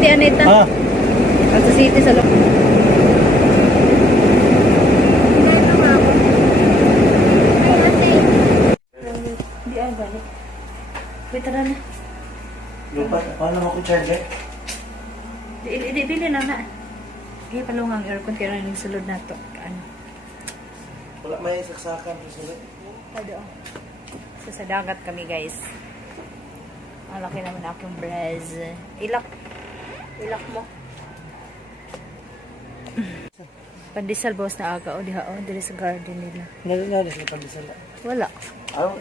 City, Anita. Ha? Sa City, sa loob. Hindi ay balik. Wait, tara na. Lupa, paano mo ko charge eh? Dili na na. Kaya palungang aircon kaya rin sulod na to. Ano? Wala may saksakan sa sulit. Ado. So, sa dagat kami, guys. Ang laki naman aking brez. Ilak mo. Pandesal boss na aga o diha o dili sa garden nila. Nalala sa pandesal. Wala. Ano?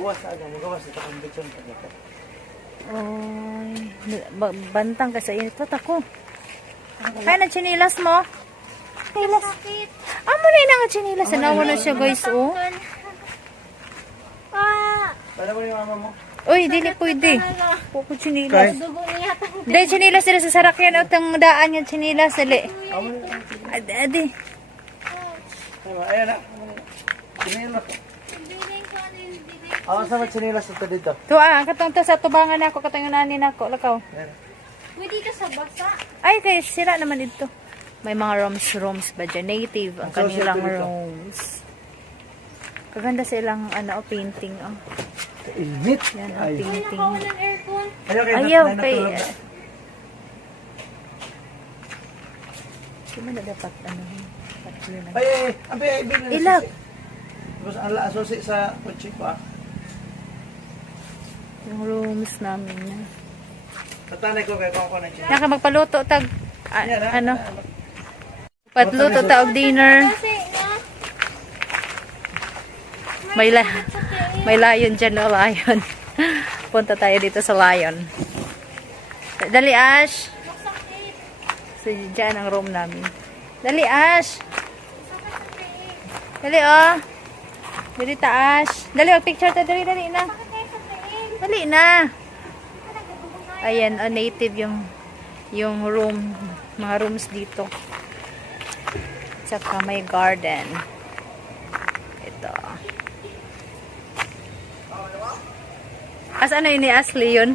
Buwas na aga, magawas ito kung bitson pa dito. Oy, bantang ka sa init. Ako. Kaya na chinilas mo? Chinilas. Amo na yung chinilas. Sanawa na siya, guys, oh. Paano mo yung mama mo? Uy, dili pwede. Puko chinilas. Dahil chinilas sila sa sarakyan o itong daan yung chinilas. Dali. Adi. Ayan na. Chinilas. Ako sa chinilas ito dito. Katong to sa tubangan ako. Katong yung nanin ako. Lakaw. Pwede ka sa basa. Ay, kaya sira naman dito. May mga rooms ba dyan? Native ang kanilang rooms. Kaganda silang painting. Init. Yan ang painting. Ng aircon. Ayaw, kay... Di ba na dapat Ay, ilag. Tapos ang asosi sa kotse pa. Yung rooms namin. Tatanay ko kaya ko na siya. Naka magpaluto tag... Patluto tag dinner. Kasi nga, May lion dyan, no? Lion. Punta tayo dito sa lion. Dali, Ash. So, dyan ang room namin. Dali, Ash. Dali, oh. Dali, Ash. Dali, picture ta. Dali na. Dali na. Ayan, native yung room. Mga rooms dito. Tsaka may garden. Ito. Ano yun ni Ashley yun?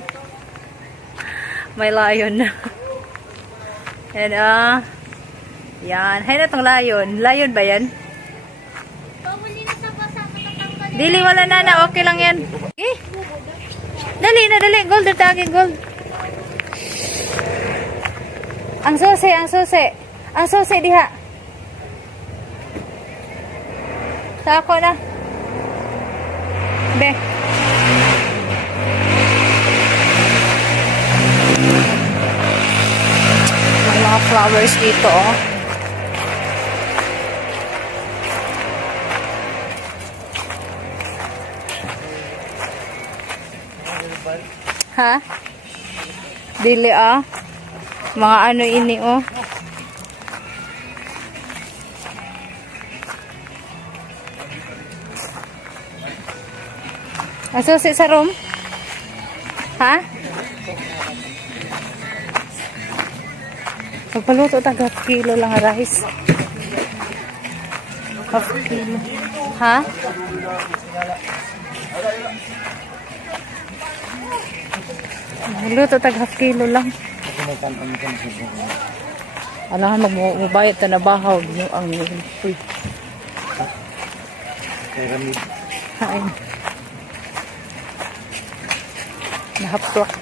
May lion na. Yan yan. Hay na tong lion. Lion ba yan? bawali na sa basa. Matatanggal. Dili, wala na. Okay lang yan. Dali na, dali. Gold, tagi, gold. Ang susi. Ang susi diha. Sa ako na. Be. May mga flowers dito, oh. Ha? Dili, ah. Mga ano ini, oh. Asusi sa room? Ha? Magpaluto taga kilo lang rice. Half kilo. Ha? Magluto taga half kilo lang. Alangan magbayad ta na bahaw ang uy. Pyramid. Hain. Nahapwak.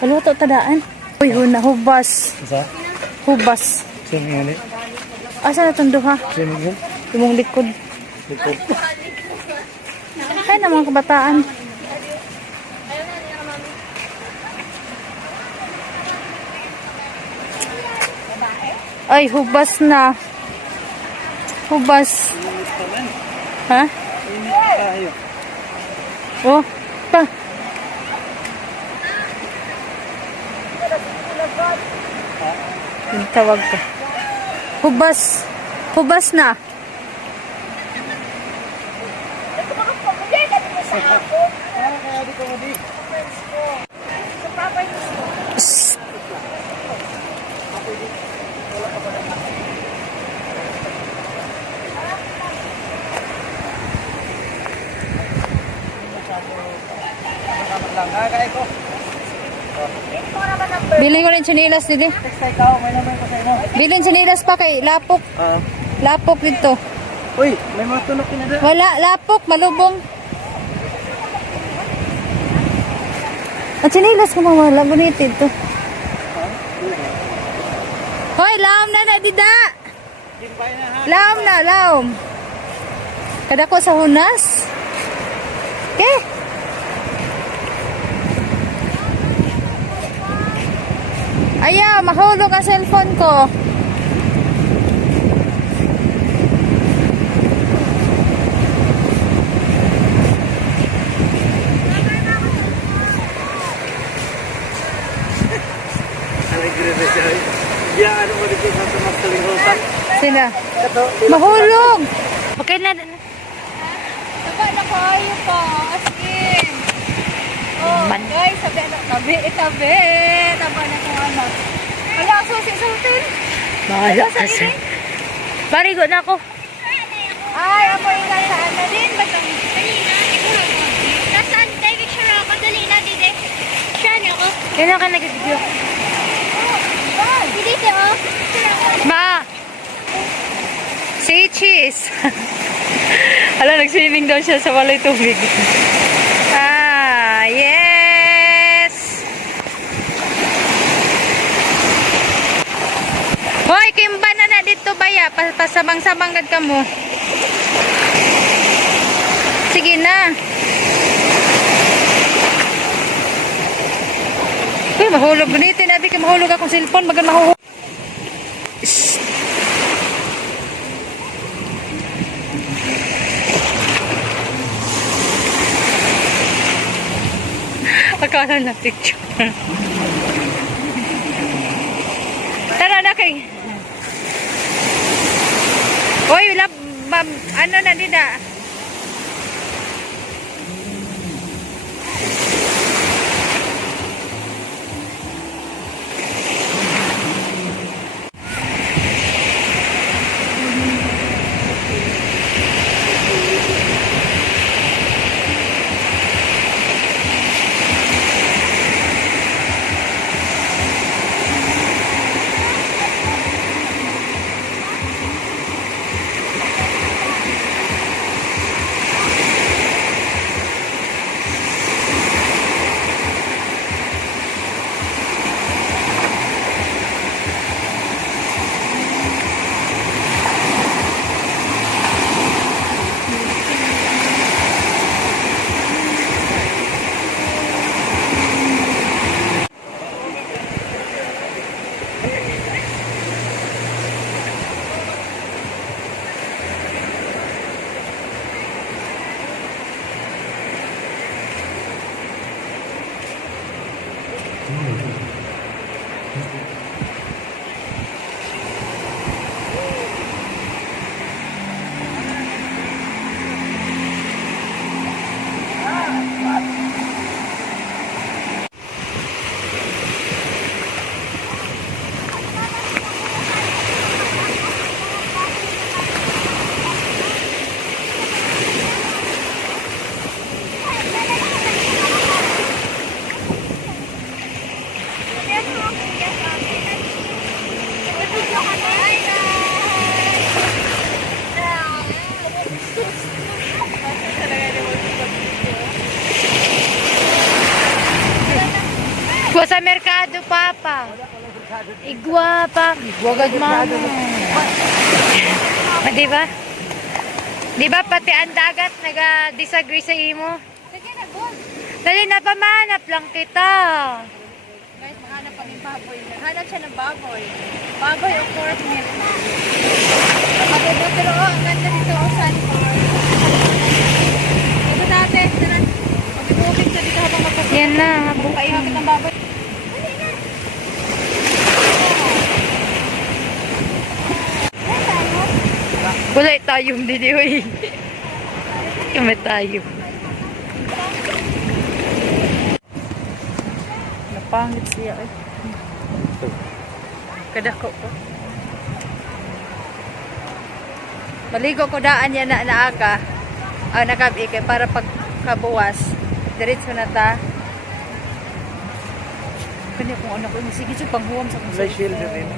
Paluto tadaan. Uy, hubas. Isa? Hubas. Sino nga ni? Asa na itong duha? Sino nga? Imong likod. Likod. Ay na mga kabataan. Ay, hubas na. Hubas. Ha? Oh, pa. Yung tawag ko. Hubas. Hubas na. Shhh. Lang, kaya ko. Ito Bilhin ko rin chinilas dili. Text tayo ikaw, may naman ko sa imo. Bilhin chinilas pa kay lapok. Lapok dito. Uy, may mga tunok na da. Wala, lapok, malubong. At chinilas ko mawala, bunitin to. Hoy, laom na dida. Timbay na ha. Laom na, laom. Kada ko sa hunas. Okay. Ayaw, mahulog ang cellphone ko. Nag-grebe siya. Iya, ano mo dito sa mas kalinghosan. Sina? Ito, Mahulog. Okay na. Taba na kayo pa. Askin. Oh, Man. guys, tabi. Taba na kung ano. Wala, susi-susin. Bahala kasi. Barigo na ako. Ay, amoy nga sa ano din. Ba't ang... Nasaan tayo picture ako? Dali na, dide. Siya niyo ako. Kailan ka nag-video? Dili siya, oh. Picture ako. Ma! Say cheese! Hala, nag-swimming daw siya sa walay tubig. Ah, yes! Hoy, kimba na dito baya. Pasabang-sabang ka mo. Sige na. Uy, mahulog. Gunitin natin kay mahulog akong cellphone. Magan mahuhulog. Akala na picture. Tara na kay. Oy, ano na din na. Gua sa merkado, Papa. Igwa, pa. Igwa, mama. Di ba? Di ba pati ang dagat nag-disagree sa imo? Sige na, boss. Dali na, pamanap lang kita. Guys, mahanap kami baboy. Naghanap siya ng baboy. Baboy o pork meat. Pero ang ganda dito ang sunflower. Ito natin. Mag-ibukit ka dito habang magpapit. Yan na, Paihapit ng baboy. Wala tayong dili, kami tayo. Napangit siya eh. Kadako ko. Maligo ko daan yan na naaga. Nakabi kay para pagkabuwas. Diretso na ta. kanya kung ano ko. Sige, sige, panghuwam sa kong May shield rin.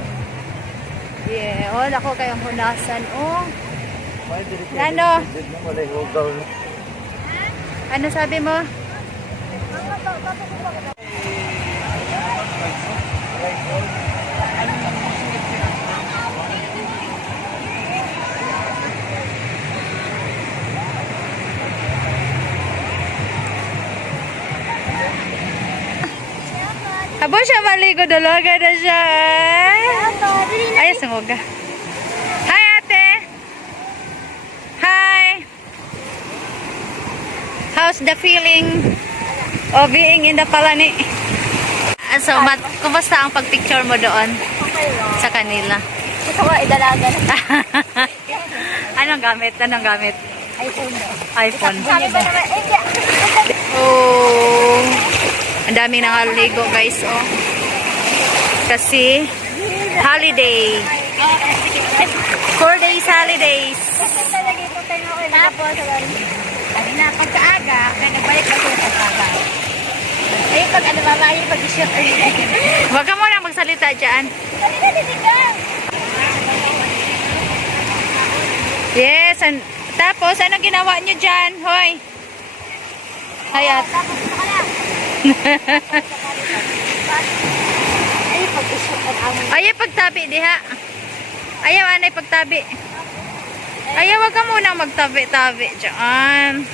Yeah, oh, ako kayong hunasan. Oh, May diri Nano? Wala hugaw. ano sabi mo? Abo siya maligo, dalaga na siya. Ay, sungoga. Hi, ate. Hi. How's the feeling of being in the Palani? So, kumusta ang pagpicture mo doon sa kanila? Gusto ko idalaga na. Anong gamit? Anong gamit? iPhone. iPhone. Sabi ba naman, Oh, ang dami nakaligo guys, oh. Kasi holiday. 4 days holidays. Talagay ko tayo ako. Tapos, ano na, pagkaaga, kaya nagbalik ako ng pagkaaga. Ayun, pag ano, mamayo, pag-shoot. Huwag ka muna magsalita dyan. Yes, tapos anong ginawa nyo dyan? Hoy. Hayat. Tapos, ito ka na. Ayun, pag-shoot at amoy. Ayaw pagtabi, diha. Ayaw, anay pagtabi. Ayaw, wag ka muna magtabi-tabi dyan.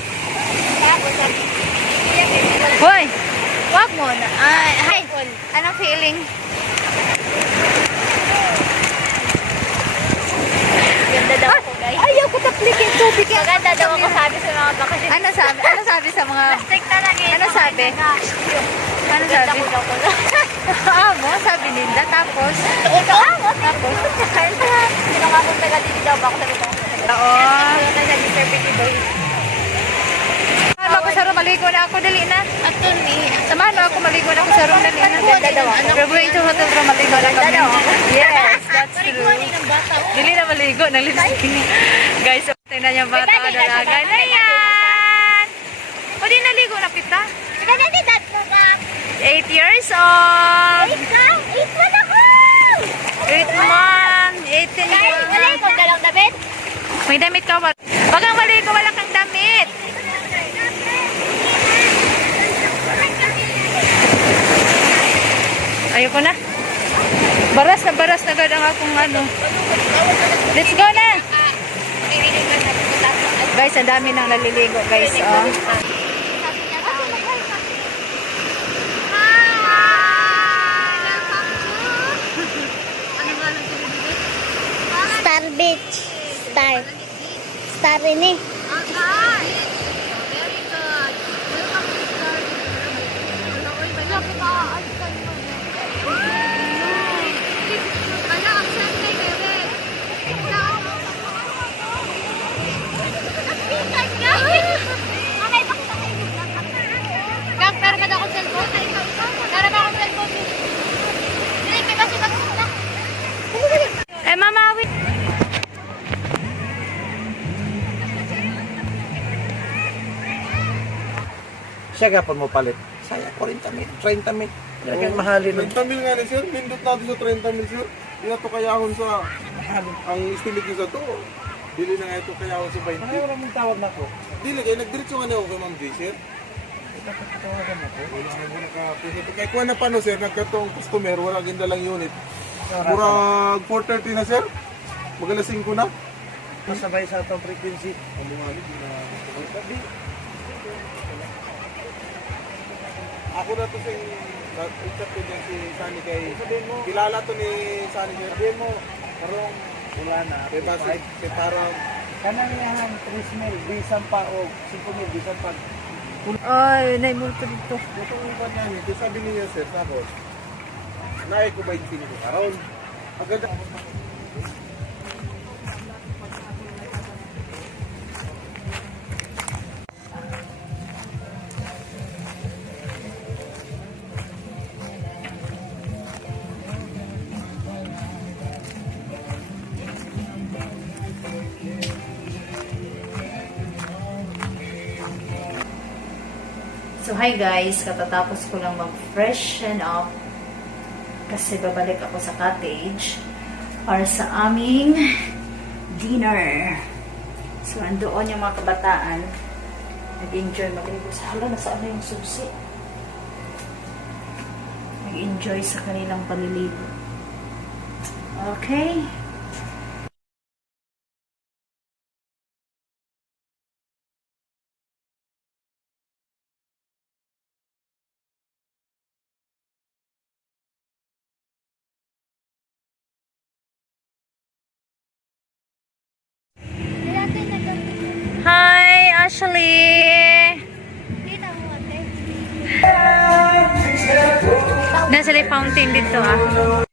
Tapos, Hoy, wag muna. Ay, hi. Anong feeling? ganda daw ako, guys. Ayaw ko taplikin tubig. Maganda daw ako sabi sa mga bakasyon. Ano sabi? Ano sabi sa mga... Plastic na lang eh. Ano sabi? Ano Ganda sabi? ko daw ko lang. Mo, sabi nila. Tapos? Ito mo. Tapos? Sino nga kung taga-dili daw ba ako sabi ko? Oo. Taga-dili daw. Samahan mo ako sa room. Maligo na ako. Dali na. At dun eh. Samahan mo ako. Maligo na ako sa room. Dali na. Ganda daw ako. We're going to hotel room. Maligo na kami. daw ako. Yes, that's true. Parikuan ng bata. Dili na maligo. Nang lipstick. Guys, tingnan niyo bata. Dalaga na yan. O di naligo na kita. Ganda dad mo ba? 8 years old. Wait lang. 8 man ako. 8 months. 18 Guys, months. wala ko dalang damit. May damit ka ba? Wag kang maligo. Wala kang damit. Ayoko na. Baras na agad ang akong ano. Let's go na. Guys, ang dami nang naliligo, guys. Oh. Star Beach. Star ini. Eh, mamawi. Siya gapon mo palit. Saya 40 mil, 30 mil. Yan mahalin. 30 mil nga ni sir, nindot natin sa 30 mil sir. Di na to kayahon sa ang estimate ko sa to. Dili na nga ito kayahon sa 20. Ayaw naman tawag na ko. Dili kay nagdiretso nga niyo kay Ma'am J sir. Tawagan na ko. Wala na muna ka presento. Kay kuha na pa no sir, nagkatong customer, wala ginda lang unit. Murag 4:30 na sir. Magalasing ko na. Masabay sa itong frequency. Ako na to sa chat ko dyan si Sunny kay kilala to ni Sunny sir. Sabihin mo, karong wala na. Kay Basig, kay parang Kananiyahan, 3 mil, bisan pa o 5 mil, bisan pa. Ay, naimulto dito. Ito ang iba niya niya. Sabi niya sir, tapos naay ko ba yung ko karon? Agad So, hi guys. Katatapos ko lang mag-freshen up. Kasi babalik ako sa cottage para sa aming dinner. So, andoon yung mga kabataan. Nag-enjoy maligo sa hala. Nasaan na yung susi? Nag-enjoy sa kanilang paliligo. Okay. Hi, Ashley! Nasa fountain dito ah.